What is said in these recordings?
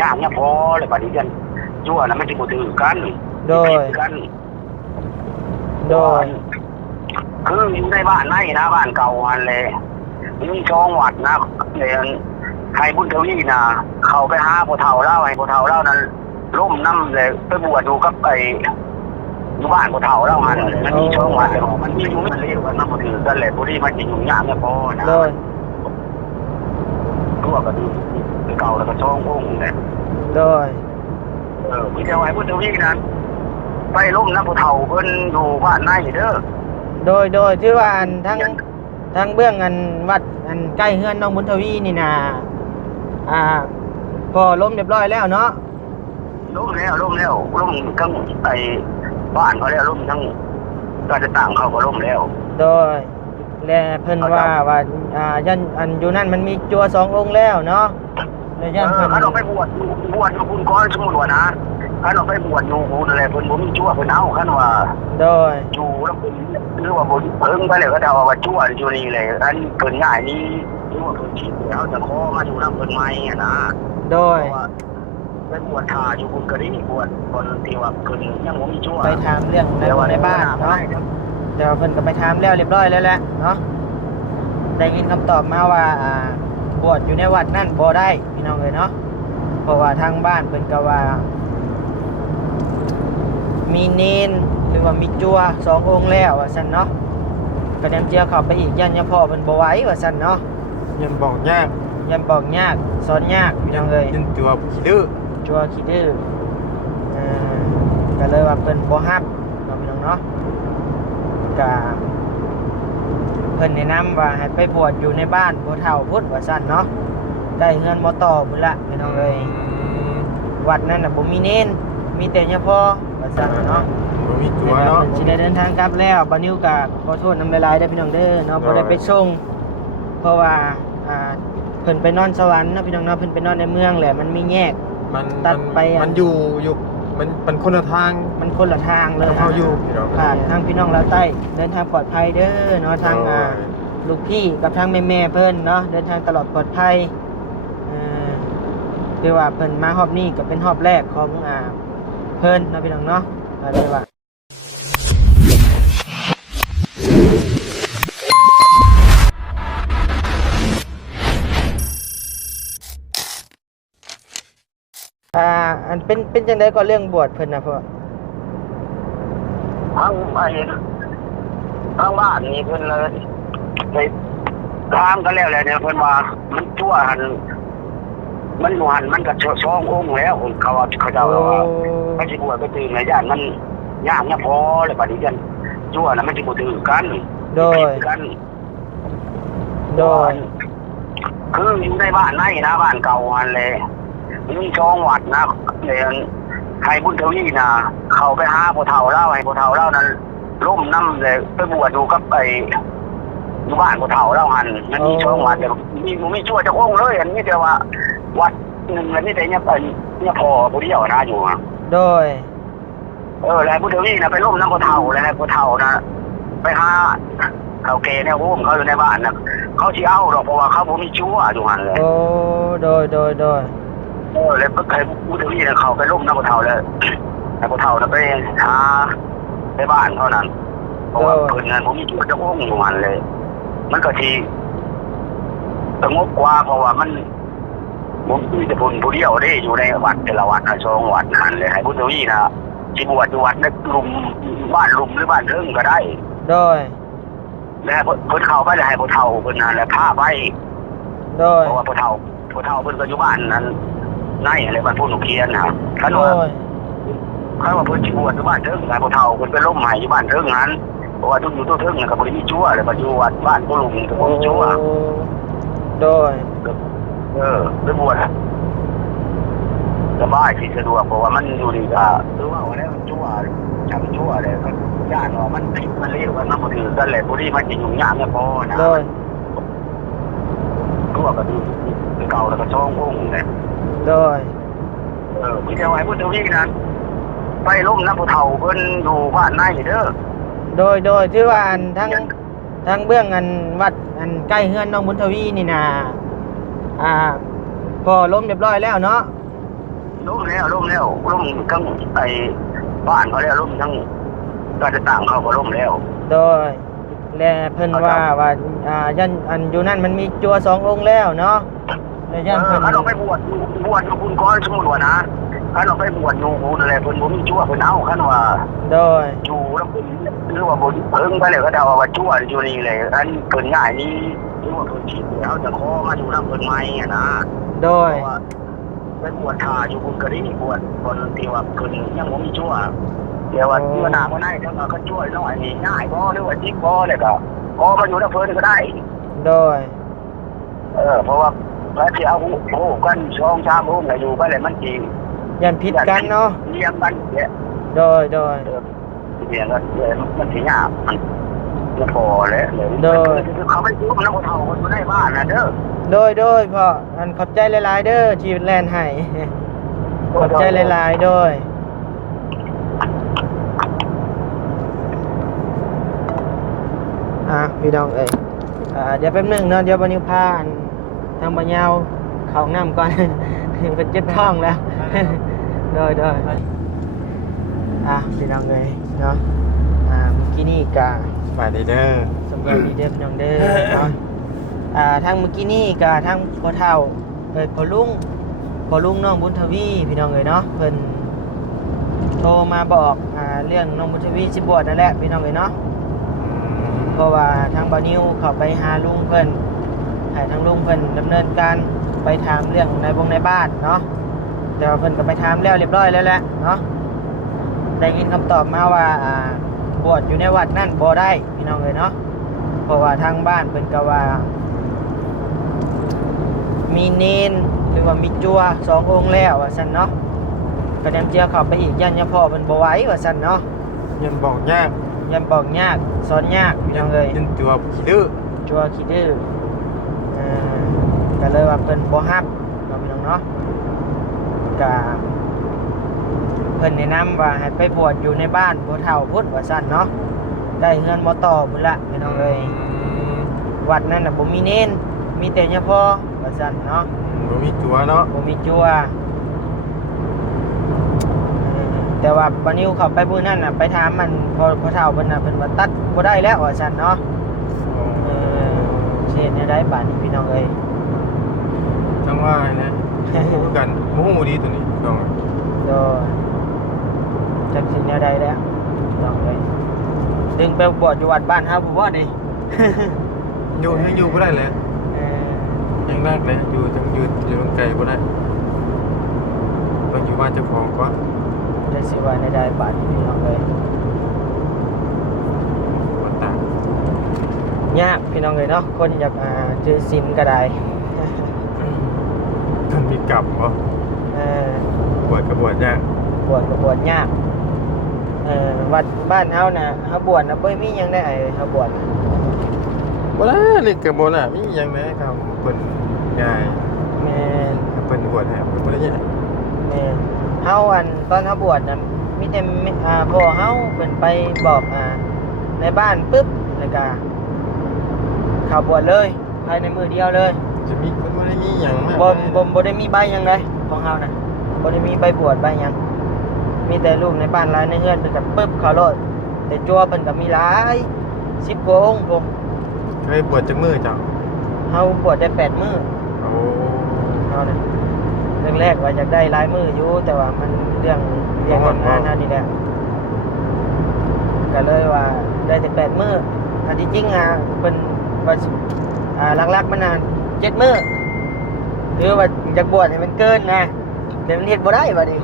ยากเนี่ยพอเลยบัดนี้กันชั่วนะไม่ใช่บ่ถือกันโดยกันโดยคืออยู่ในบ้านในนะบ้านเก่าอันเลยมีช่องวัดนะเนี่ยไทยบุญทวีนะเขาไปหาพ่อเฒ่าเล่าให้พ่อเฒ่าเล่านั้นร่มน้ำเลยไปบวชอยู่กับไปอยู่บ้านพ่อเฒ่าเล่าหันมันมีช่องวัดแต่มันมีอยู่มันเรียกว่าน้ำบ่ถือกันแหละบ่ได้มันสิอยู่ยากเนี่ยพอนะโดยตัวก็ดูเก่าแล้วก็ช่ององค์เนี่ยโดยมีแต่ไว้พุทธวินั้นไปล้มน้ำผู้เฒ่าเพิ่นอยู่บ้านในเด้อโดยที่ว่าอันทั้งเบื้องอันวัดอันใกล้เฮือนน้องบุญทวีนี่นะพอล้มเรียบร้อยแล้วเนาะล้มทั้งไอ้บ้านเขาแล้วล้มทั้งการจะต่างเขาก็ล้มแล้วโดยและเพิ่นว่ายันอันอยู่นั่นมันมีจัว2 องค์แล้วเนาะแล้วยันเพิ่นเขาไปบวชอยู่คุณก้อนสมุนว่านะเขาไปบวชอยู่คุณอะไรเพิ่นบ่มีจั่วเพิ่นเอาคันว่าโดยอยู่แล้วเพิ่นหรือว่าบ่เพิ่งไปแล้วก็เดาว่าจั่วอยู่นี่เลยอันเพิ่นง่ายนี่หรือว่าเพิ่นคิดแล้วจะขอมาอยู่นำเพิ่นใหม่อ่ะนะโดยไปบวชท่าอยู่คุณก็ได้บวชคนที่ว่าเพิ่นยังบ่มีจั่วไปถามเรื่องในบ้านเนาะเดี๋ยวเพิ่นก็ไปถามแล้วเรียบร้อยแล้วแหละเนาะได้ยินคำตอบมาว่าบวชอยู่ในวัดนั่นบ่ได้พี่น้องเอ้ยเนาะเพราะว่าทางบ้านเพิ่นก็ว่ามีเนนหรือว่ามีจัว2 องค์แล้วว่าซั่นเนาะก็ยังเจียเข้าไปอีกยันยังพ่อเพิ่นบ่ไหวว่าซั่นเนาะยันบอกยากสอนยากพี่น้องเอ้ยยันตัวขี้ดื้อก็เลยว่าเพิ่นบ่ฮับเนาะพี่น้องเนาะก็เพิ่นแนะนำว่าให้ไปบวชอยู่ในบ้านพ่อเฒ่าพุทธว่าซั่นเนาะได้เฮือนมอต่อพุ่นละพี่น้องเอ้ยวัดนั้นน่ะบ่มีเนนมีแต่ยะพ่อว่าซั่นเนาะบ่มีจัวเนาะสิได้เดินทางกลับแล้วบ่นิวก็ขอโทษนำหลายๆเด้อพี่น้องเด้อเนาะบ่ได้ไปส่งเพราะว่าเพิ่นไปนอนสวรรค์เนาะพี่น้องเนาะเพิ่นไปนอนในเมืองแหละมันมีแยกตัดไปมันอยู่มันคนละทางเลยเขาอยู่ผ่านทางพี่น้องลาวใต้เดินทางปลอดภัยเด้อเนาะทางลูกพี่กับทางแม่เพิ่นเนาะเดินทางตลอดปลอดภัยคือว่าเพิ่นมารอบนี้ก็เป็นรอบแรกของเพิ่นเนาะพี่น้องเนาะก็เลยว่าอันเป็นจังได๋ก็เรื่องบวชเพิ่นน่ะพ่อทางบ้านนี่เพิ่นเลยไปถามกันแล้วแหละเนี่ยเพิ่นว่ามันจั่วหันมันอยู่หันมันก็ช่ององค์แล้วเขาเจ้าว่าไม่สิบวชไปตื่นในย่านมันยากเนี่ยพอเลยบัดนี้กันจั่วน่ะมันสิบ่ถือกันโดยคืออยู่ในบ้านในนะบ้านเก่าอันเลยมีช่องวัดนะเนี่ยไทยบุญทวีนะเขาไปหาพ่อเฒ่าเล่าให้พ่อเฒ่าเล่านั้นร่มน้ำเลยไปบวชอยู่กับไปอยู่บ้านพ่อเฒ่าเล่าหันมันมีช่องวัดแต่มีชั่วจะองค์เลยอันนี้แต่ว่าวัดหนึ่งอันนี้แต่เนี่ยพอผู้เดียวนะอยู่โดยแล้วพุทธวีนะไปร่มน้ำพ่อเฒ่าแล้วพ่อเฒ่านะไปหาเขาเกเนี่ยโอ้มเขาอยู่ในบ้านนะเขาชี้เอาหรอกเพราะว่าเขาบ่มีชั่วอยู่หันเลยโดยแล้วก็ใครพุทธวีนะเขาไปร่มน้ำพ่อเฒ่าแล้วแต่พ่อเฒ่านะไปหาในบ้านเขานั้นเพราะว่าเพิ่นนั้นบ่มีชั่วจะองค์อยู่หันเลยมันก็ทีสงบกว่าเพราะว่ามันมีแต่คนผู้เดียวได้อยู่ในวัดแต่ละวัดช่องวัดหันเลยให้พุทธวีนะที่บวชอยู่วัดในลุมบ้านลุมหรือบ้านเทิงก็ได้โดยแล้วเพิ่นเข้าไปแล้วให้พ่อเฒ่าเพิ่นนั่นแหละพาไปโดยเพราะว่าพ่อเฒ่าเพิ่นก็อยู่บ้านนั้นในอะไรบ้านผู้หนุเคียนนะคันว่าเพิ่นสิบวชอยู่บ้านเทิงให้พ่อเฒ่าเพิ่นไปล้มให้อยู่บ้านเทิงนั้นเพราะว่าทุกอยู่ตัวเทิงน่ะก็บ่ได้มีชั่วเลยมาอยู่วัดบ้านผู้ลุงก็บ่มีชั่วโดยไปบวชสบายที่สะดวกเพราะว่ามันอยู่ดีก็คือว่าแล้วมันชั่วจังชั่วเลยก็ย่านว่ามันผิดมันเลวกันมันบ่ถือกันแหละบ่ได้มันสิยุ่งยากเนี่ยพอนะตัวก็ดูเก่าแล้วก็ช่ององค์เนี่ยโดยมีแต่ว่าพุทธวีนั้นไปล้มน้ำผู้เฒ่าเพิ่นอยู่บ้านในเด้อโดยที่ว่าอันทั้งเบื้องอันวัดอันใกล้เฮือนน้องบุญทวีนี่นะพอล้มเรียบร้อยแล้วเนาะ ล่มแล้วล่ทั้งไอ้บ้านเขาแล้วล่มทั้งการจะต่างเขาก็ล่มแล้ว โดยและเพิ่นว่ายันอันอยู่นั่นมันมีจั่วสององค์แล้วเนาะแล้วยันเพิ่น ถ้าเราไปบวชอยู่คุณก้อนสมมุติว่านะถ้าเราไปบวชอยู่คุณอะไรเพิ่นบ่มีชั่วเพิ่นเอาคันว่า โดย อยู่แล้วเพิ่นหรือว่าบ่เพิ่งไปเลยก็เดาว่าชั่วอยู่นี่เลยอันเพิ่นง่ายนี่หรือว่าเพิ่นคิดแล้วจะขอมาอยู่นำเพิ่นใหม่อ่ะนะ โด เพ ย ราะว่าไปบวชทาอยู่คุณก็ได้บวชคนที่ว่าเพิ่นยังบ่มีชั่วเดี๋ยวว่าเมื่อหน้ามื้อไหนถ้ามาก็ช่วยน้อยนี่ง่ายบ่หรือว่าจิกบ่เนี่ยก็ขอมาอยู่นำเพิ่นก็ได้ โดย เพราะว่าพระที่เอาโอ้กันช่องชามโอ้อยู่ไปเลยมันจี ยันผิดกันเนาะ เลี้ยงกันเนี่ย โดยโดย เลี้ยงกันมันถึงยากมันพอแล้วเขาไม่รู้มันแล้วคนเฒ่าคนอยู่ในบ้านนะเด้อ โดยพ่ออันขอบใจหลายๆเด้อที่แลนให้ ขอบใจหลายๆโดยพี่น้องเอ้ยเดี๋ยวแป๊บนึงเนาะเดี๋ยวบันนิวพาอันทางบัญญัติเข้าน้ำก่อน เป็นเจ็บท้องแล้ว โดยพี่น้องเอ้ยเนาะเมื่อกี้นี่กะ บายดีเด้อ สำหรับดีเด้อพี่น้องเด้อเนาะทางเมื่อกี้นี่กะทางพ่อเฒ่าพ่อลุงน้องบุญทวีพี่น้องเอ้ยเนาะเพิ่นโทรมาบอกเรื่องน้องบุญทวีสิบวชนั่นแหละพี่น้องเอ้ยเนาะเพราะว่าทางบ่าวนิวเข้าไปหาลุงเพิ่นให้ทางลุงเพิ่นดำเนินการไปถามเรื่องในบ้านเนาะแต่ว่าเพิ่นก็ไปถามแล้วเรียบร้อยแล้วแหละเนาะได้ยินคำตอบมาว่าบวชอยู่ในวัดนั่นบ่ได้พี่น้องเอ้ยเนาะเพราะว่าทางบ้านเพิ่นก็ว่ามีเนนหรือว่ามีจัวสององค์แล้วว่าซั่นเนาะก็ยังเจียเข้าไปอีกยันยาพ่อเพิ่นบ่ไหวว่าซั่นเนาะ ยันบอกยาก ยันบอกยากสอนยากพี่น้องเอ้ย ยันจัวขี้ดื้อ จัวขี้ดื้อก็เลยว่าเพิ่นบ่ฮับเนาะพี่น้องเนาะก็เพิ่นแนะนำว่าให้ไปบวชอยู่ในบ้านบ่เฒ่าพุทธว่าซั่นเนาะได้เฮือนบ่ต่อพุ่นละพี่น้องเอ้ยวัดนั้นน่ะบ่มีเนนมีแต่ยาพ่อว่าซั่นเนาะ บ่มีจัวเนาะ บ่มีจัวแต่ว่าบัดนิวเข้าไปมื้อนั้นน่ะไปถามมันพอเฒ่าเพิ่นน่ะเพิ่นว่าตัดบ่ได้แล้วว่าซั่นเนาะเฮ็ดแนวใดบาดนี้พี่น้องเอ้ย จังว่านะฮู้กันบ่ฮู้ดีตัวนี้น้อง ก็จักสิแนวใดแล้วพี่น้องเอ้ยดึงไปบวชอยู่วัดบ้านเฮาบ่ดิ อยู่บ่ได้เลยยังนักเลยอยู่จังอยู่ไกลบ่ได้ต้องอยู่บ้านเจ้าของก่อน จะสิว่าในใดบาดนี้พี่น้องเอ้ย บ่ต่าง ยากพี่น้องเอ้ยเนาะคนอยากถือศีลก็ได้ มันมีกรรมบ่ บวชก็บวชยาก บวชก็บวชยากวัดบ้านเฮาน่ะเฮาบวชน่ะบ่มีหยังได้เฮาบวช บ่ล่ะเล็กก็บ่ล่ะมีหยังแหน่ครับเพิ่นง่าย แม่น เพิ่นบวชให้เพิ่นบ่ได้ยาก แม่นเฮาตอนเฮาบวชน่ะมีแต่พ่อเฮาเพิ่นไปบอกในบ้านปึ๊บแล้วก็เข้าบวชเลยภายในมื้อเดียวเลย จะมีเพิ่นบ่ได้มีหยังมาก บ่ได้มีใบหยังเลยของเฮาน่ะบ่ได้มีใบบวชใบหยังมีแต่ลูกในบ้านหลายในเฮือนเพิ่นก็ปึ๊บเข้าโลดแต่จัวเพิ่นก็มีหลาย10กว่าองค์ผม เคยบวชจักมื้อจ้ะ เฮาบวชได้8มื้อ โอ้ เฮาน่ะแรกๆว่าอยากได้หลายมื้ออยู่แต่ว่ามันเรื่องงานนี่แหละก็เลยว่าได้แต่8มื้ออันที่จริงเพิ่นว่าหลักๆมัน7มื้อคือว่าอยากบวชให้มันเกินนะแต่มันเฮ็ดบ่ได้บัดนี้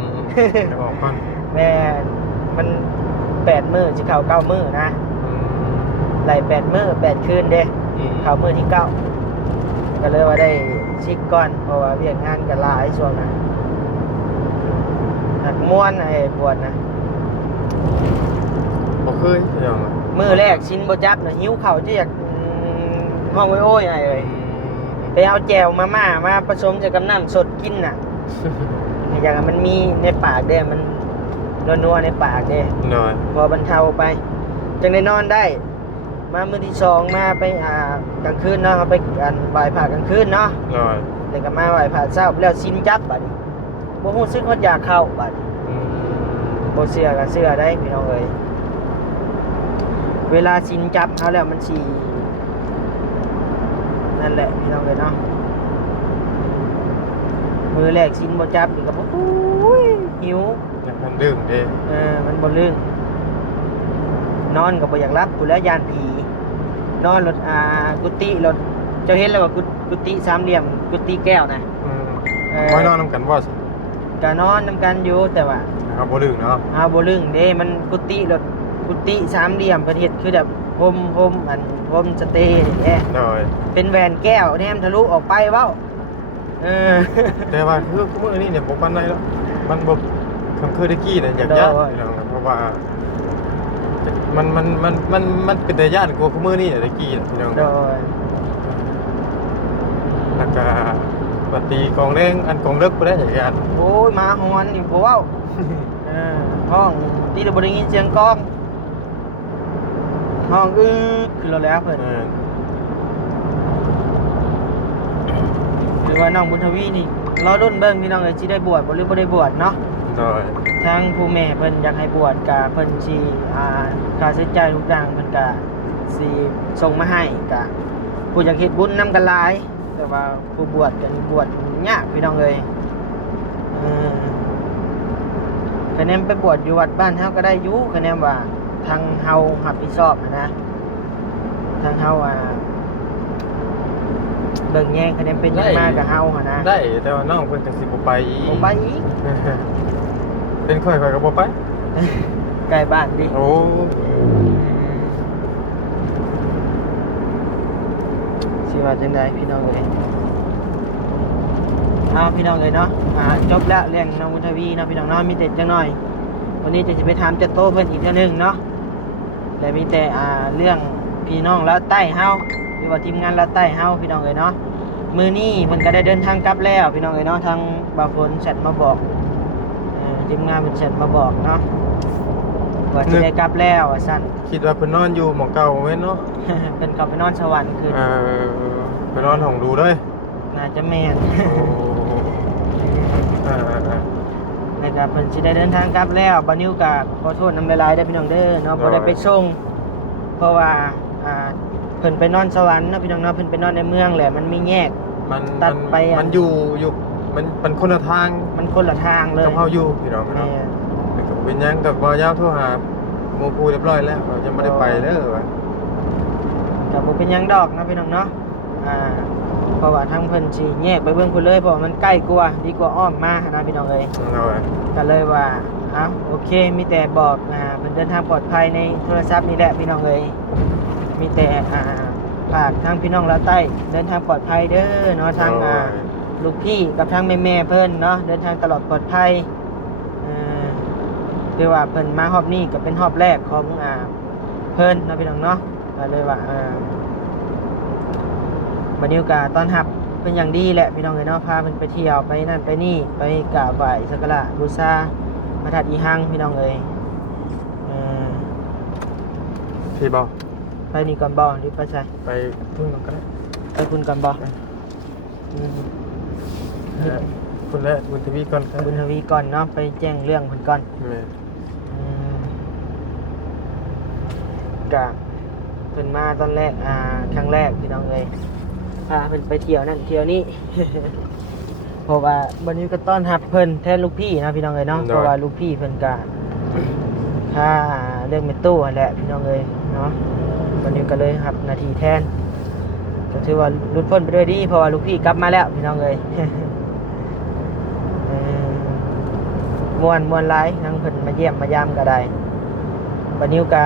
จะออกก่อน แม่มัน8มื้อสิเข้า9มื้อนะไล่8มื้อ8คืนเด้เข้ามื้อที่9ก็เลยว่าได้ชิกก่อนเพราะว่าเวียกงานก็หลายช่วงนั้นหักม่วนบวชนะ บ่เคยยัง มื้อแรกชินบ่จับน่ะหิวข้าวจะอยากห้องโอ้ยเอ้ยไปเอาแจ่วมาม่ามาผสมกับน้ำสดกินน่ะ อย่างมันมีในปากเด้มันนัวๆในปากเด้ น้อย พอบรรเทาไปจังได้นอนได้ มามื้อที่2มาไปกลางคืนเนาะไปไหว้พระกลางคืนเนาะ น้อย แล้วก็มาไหว้พระเช้าแล้วชินจับบัดนี้ บ่ฮู้สึกว่าอยากเข้าบัด อืม บ่เชื่อก็เชื่อได้พี่น้องเอ้ยเวลาสินจับเอาแล้วมันสินั่นแหละพี่น้องเอ้ยเนาะมือแรกสินบ่จับนี่ก็บ่โอ้ยหิว อย่างมันดื่มเด้ มันบ่ลื่นนอนก็บ่อยากรับกูแล้วยานผีนอนรถกุฏิรถเจ้าเห็นแล้วว่ากุฏิสามเหลี่ยมกุฏิแก้วนะ อืมไว้นอนนำกันบ่สิ ก็นอนนํกันอยู่แต่ว่า นะครับบ่ดื่มเนาะ บ่ลึงเด้มันกุฏิรถกุฏิสามเหลี่ยมประเทศคือแบบโฮมอันโฮมสเตย์นี่แหละ โดย เป็นแหวนแก้วแนมทะลุออกไปเว้าเออ แต่ว่าคือมื้อนี้เนี่ยบ่ปานใดแล้วมันบ่คือตะกี้เนี่ยอยากย้านพี่น้องครับเพราะว่ามันเป็นแต่ย่านกว่ามื้อนี้ตะกี้น่ะพี่น้อง โดย แล้วก็ปฏิกองแรงอันกองเลิกบ่ได้อย่างกัน โอ้ยหมาหอนนี่บ่เว้าเออห้องที่เราบ่ได้ยินเสียงกลองห้องคือเราแล้วเพิ่นหรือว่าน้องบุญทวีนี่รอรุ่นเบิ่งพี่น้องเอ้ยสิได้บวชบ่หรือบ่ได้บวชเนาะ โดย ทางผู้แม่เพิ่นอยากให้บวชก็เพิ่นสิค่าใช้จ่ายทุกอย่างเพิ่นก็สิส่งมาให้ก็ผู้อยากเฮ็ดบุญนำกันหลายแต่ว่าผู้บวชกันบวชยากพี่น้องเอ้ยคะแนนไปบวชอยู่วัดบ้านเฮาก็ได้อยู่คะแนนว่าทางเฮารับผิดชอบนะทางเฮาเบิ่งแยงคะแนนเป็นยังมากับเฮาหั่นนะ ได้แต่ว่าน้องเพิ่นก็สิบ่ไปอีก บ่ไปอีก เป็นข่อยก็บ่ไป ใกล้บ้านดิ โอ้ สิว่าจังไดพี่น้องเอ้ยพี่น้องเอ้ยเนาะจบแล้วเรื่องน้องบุญทวีเนาะพี่น้องเนาะมีแต่จังหน่อยวันนี้จะไปถามเจ้าโตเพิ่นอีกเทื่อนึงเนาะและมีแต่เรื่องพี่น้องแล้วใต้เฮาหรือว่าทีมงานแล้วใต้เฮาพี่น้องเอ้ยเนาะมื้อนี้เพิ่นก็ได้เดินทางกลับแล้วพี่น้องเอ้ยเนาะทางบ่าวฝนแชทมาบอกทีมงานเพิ่นแชทมาบอกเนาะว่าสิได้กลับแล้วว่าซั่น คิดว่าเพิ่นนอนอยู่หม้องเก่าแม่นเนาะ เพิ่นกลับไปนอนสวรรค์คืน ไปนอนห้องดูเลย น่าจะแม่น โอ้อ่า นะครับเพิ่นสิได้เดินทางกลับแล้วบ่นิวก็ขอโทษนำหลายๆเด้อพี่น้องเด้อเนาะบ่ได้ไปส่งเพราะว่าเพิ่นไปนอนสวรรค์เนาะพี่น้องเนาะเพิ่นไปนอนในเมืองแหละมันมีแยก ตัดไป มันอยู่มันคนละทาง มันคนละทางเลย กับเฮาอยู่พี่น้อง แม่ เนาะเป็นหยังกับบ่ยาวโทรหาหมู่ผู้เรียบร้อยแล้วยังบ่ได้ไปเด้อว่า ก็บ่เป็นหยังดอกเนาะพี่น้องเนาะเพราะว่าทางเพิ่นสิแยกไปเบิ่งพุ่นเลยเพราะว่ามันใกล้กว่าดีกว่าอ้อมมานะพี่น้องเอ้ย เอาไว้ ก็เลยว่าโอเคมีแต่บอกเพิ่นเดินทางปลอดภัยในโทรศัพท์นี่แหละพี่น้องเอ้ยมีแต่ฝากทางพี่น้องลาวใต้เดินทางปลอดภัยเด้อเนาะทางลูกพี่กับทางแม่ๆเพิ่นเนาะเดินทางตลอดปลอดภัยคือว่าเพิ่นมารอบนี้ก็เป็นรอบแรกของเพิ่นเนาะพี่น้องเนาะก็เลยว่าบรรยากาศตอนรับเป็นอย่างดีแหละพี่น้องเอ้ยเนาะพาเพิ่นไปเที่ยวไปนั่นไปนี่ไปกราบไหว้สักการะบูชาพระธาตุอีหังพี่น้องเอ้ยพี่บ่ ไปนี่ก่อนบ่หรือไปใช่ ไปพุ่นก็ได้ ไปคุณก่อนบ่ คุณและบุญทวีก่อนครับ บุญทวีก่อนเนาะไปแจ้งเรื่องเพิ่นก่อน แม่ กะเพิ่นมาตอนแรกครั้งแรกพี่น้องเอ้ยพาเพิ่นไปเที่ยวนั่นเที่ยวนี้ เพราะว่าวันนี้ก็ต้อนรับเพิ่นแทนลูกพี่นะพี่น้องเอ้ยเนาะเพราะว่าลูกพี่เพิ่นกะค่าเรื่องเมตู้นั่นแหละพี่น้องเอ้ยเนาะวันนี้ก็เลยรับหน้าที่แทนก็ถือว่าหลุดพ้นไปด้วยดีเพราะว่าลูกพี่กลับมาแล้วพี่น้องเอ้ย ม่วนหลายทั้งเพิ่นมาเยี่ยมมายามก็ได้บัดนิ้วก็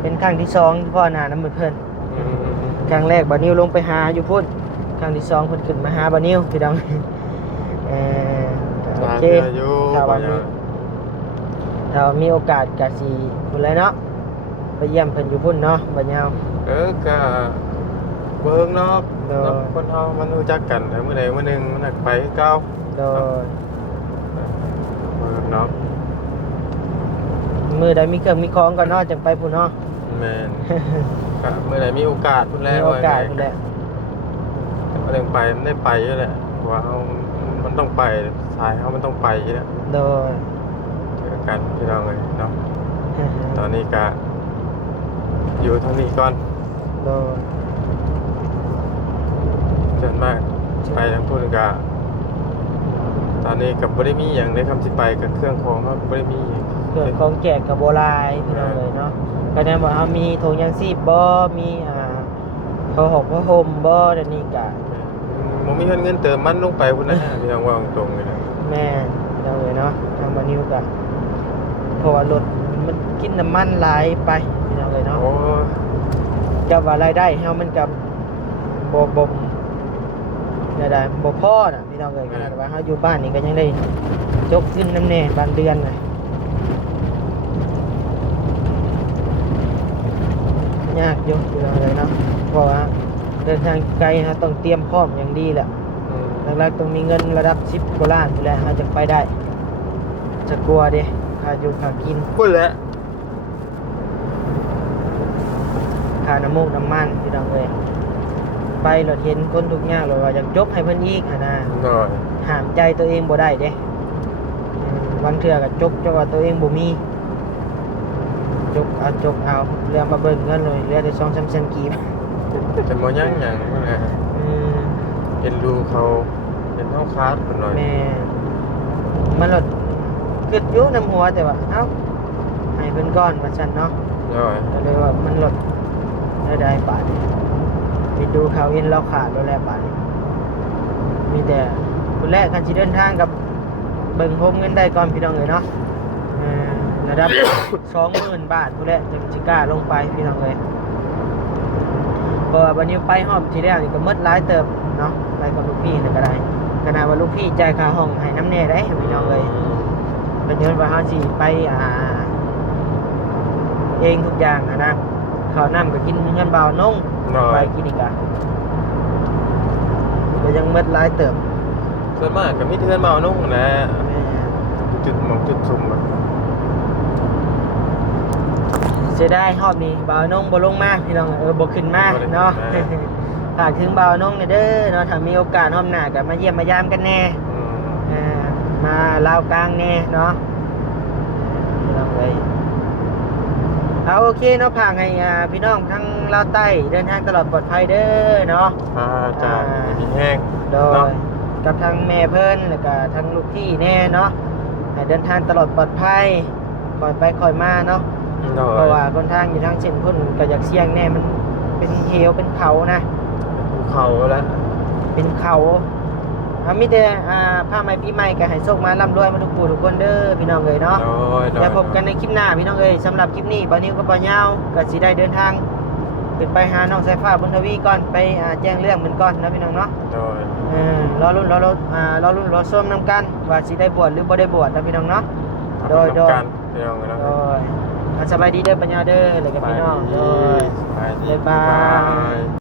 เป็นครั้งที่2ที่พ่อหน้าน้ำเพิ่นครั้งแรกบัดนิ้วลงไปหาอยู่พุ่นครั้งที่2เพิ่นขึ้นมาหาบัดนิ้วพี่น้อง โอเคถ้ามีโอกาสก็สิพุ่นเลยเนาะไปเยี่ยมเพิ่นอยู่พุ่นเนาะบัดยาว ก็เบิ่งเนาะคนเฮามันรู้จักกันแล้วมื้อใดมื้อหนึงมันไปเก่า โดย เนาะ มื้อใดมีเครื่องมีของก็เนาะจังไปพุ่นเนาะ แม่นก็มื้อใดมีโอกาสพุ่นแล้ มี ว โอกาสพุ่นแหละ มันได้ไปมันได้ไปอยู่แหละว่ามันต้องไป สายเขามันต้องไปแล้ว โดย เจอกันพี่น้องเลยเนาะตอนนี้ก็อยู่ทางนี้ก่อน โดย จนมากไปทางพุ่นก็ตอนนี้กับบริมีอย่างในคำสิไปกับเครื่องของเขาบริมีอย่าง เกิดของแจกกับโบราณพี่น้องเลยเนาะก็แน่บอกเขามีถุงยางชีพบ่มีผ้าห่มผ้าห่มบ่เดี๋ยวนี้กะ ผมมีเงินเติมมันลงไปพุ่นนะพี่น้องว่าตรงๆเลยนะ แม่พี่น้องเลยเนาะทางบานิวกะเพราะว่ารถมันกินน้ำมันหลายไปพี่น้องเลยเนาะ โอ้ กับว่ารายได้เฮามันกับบ่ได้บ่พอน่ะพี่น้องเลยขนาดว่าเฮาอยู่บ้านนี่ก็ยังได้จกขึ้นน้ำแน่บางเดือนน่ะยากอยู่พี่น้องเลยเนาะเพราะว่าเดินทางไกลเฮาต้องเตรียมพร้อมอย่างดีแหละ อืม หลักๆต้องมีเงินระดับ10กว่าล้านไปแล้วเฮาจะไปได้จะกลัวเด้ค่าอยู่ค่ากิน พุ่นแหละ ค่าน้ำมูกน้ำมันพี่น้องเลยไปรถเห็นคนทุกอย่างเลยว่าอยากจบให้เพิ่นอีกหั่นน่ะ หน่อย ห้ามใจตัวเองบ่ได้เด้บางเทื่อก็จกจะว่าตัวเองบ่มีจกเอาเรือมาเบิ่งเงินเลยเรือได้2-3แสนกีบ จะมอยังอย่างพุ่นแหละ อืม เห็นดูเขาเป็นเท่าคาดพุ่นหน่อย แม่มันรถคิดอยู่น้ำหัวแต่ว่าเอ้าให้เพิ่นก่อนว่าซั่นเนาะ หน่อย ก็เลยว่ามันรถได้บาทไปดูข่าวเอ็นเราขาดแล้วแหละบาทมีแต่คนแรกคันสิเดินทางกับเบิ่งโฮมเงินได้ก่อนพี่น้องเอ้ยเนาะระดับ 20,000 บาทผู้แรกจึงสิกล้าลงไปพี่น้องเอ้ยเพราะว่าวันนี้ไปห้องที่แล้วนี่ก็หมดหลายเติบเนาะไปกับลูกพี่นี่ก็ได้ขนาดว่าลูกพี่จ่ายค่าห้องให้น้ำแน่ได้พี่น้องเอ้ยเป็นเงินว่าเฮาสิไปเองทุกอย่างนะข้าวน้ำก็กินเงินเบานุ่ง หน่อ ไป ย กินอีกอะก็ยังหมดหลายเติบ ส่วนมากก็มีเทือนเมานุ่งนะจุดหมองจุดชุมอะ เสียดายรอบนี้เบานุ่งบ่ลงมาพี่น้องบ่ขึ้นมาเนาะ ฝากถึงเบานุ่งเด้อเนาะถ้ามีโอกาสรอบหน้าก็มาเยี่ยมมายามกันแน่ อืม มาลาวกลางแน่เนาะพี่น้องเอ้ยเอาโอเคเนาะพางให้พี่น้องทั้งลาวใต้เดินทางตลอดปลอดภัยเด้อเนาะ จ้ามีแห้ง โด เนาะ ยกับทางแม่เพิ่นแล้วก็ทางลูกพี่แน่เนาะให้เดินทางตลอดปลอดภัยคอยไปคอยมาเนาะ หน่อย เพราะว่าคนทางอยู่ทางเส้นพุ่นก็อยากเสี่ยงแน่มันเป็นเหวเป็นเขานะ ภูเขาแล้ว เป็นเขามีแต่ผ้าไหมปีใหม่ก็ให้โชคมาร่ำรวยมาทุกผู้ทุกคนเด้อพี่น้องเอ้ยเนาะ โอ้ย แล้วพบกันในคลิปหน้าพี่น้องเอ้ยสำหรับคลิปนี้บ่าวนิวกับบ่าวยาวก็สิได้เดินทางขึ้นไปหาน้องสายฟ้าบนทวีก่อนไปแจ้งเรื่องมันก่อนนะพี่น้องเนาะ โดย รอรุ่นรอส้มนำกันว่าสิได้บวชหรือบ่ได้บวชนะพี่น้องเนาะ โดย ทำการพี่น้องเนาะ โดยสบายดีเด้อปัญญาเด้อเลยกับพี่น้องโดย สบายดี บ๊ายบาย